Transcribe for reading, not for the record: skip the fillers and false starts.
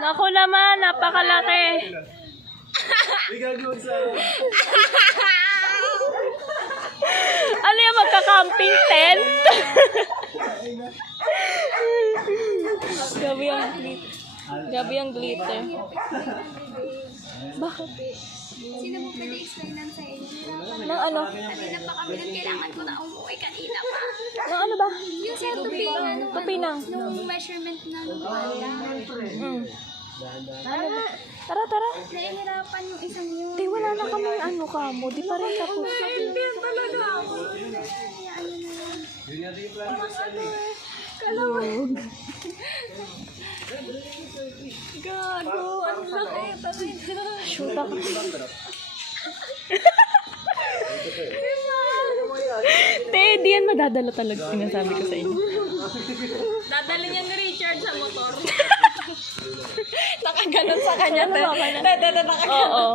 Naku naman, napakalaki. Ano yung magka-camping tent? Gabi ang glitter. Bakit? Sino mo pwede explainan sa inyo? Nang ano? Kanina pa kami nung kailangan ko na umuwi kanina pa. Nang ano ba? Yung sa tupingan nung Tupinang. nung measurement ng pala. Tara, tara. Nahihirapan yung isang yun. Di, wala na kami ano ka mo. Di pa rin tapos. Hindi talaga ako. Kalawag. Gago, ang sakit. Shoot ako. Te, di yan madadala talaga. Sinasabi ko sa inyo. Dadali niya ni Richard sa motor. Nakaganon sa kanya. Nakaganon. Oo.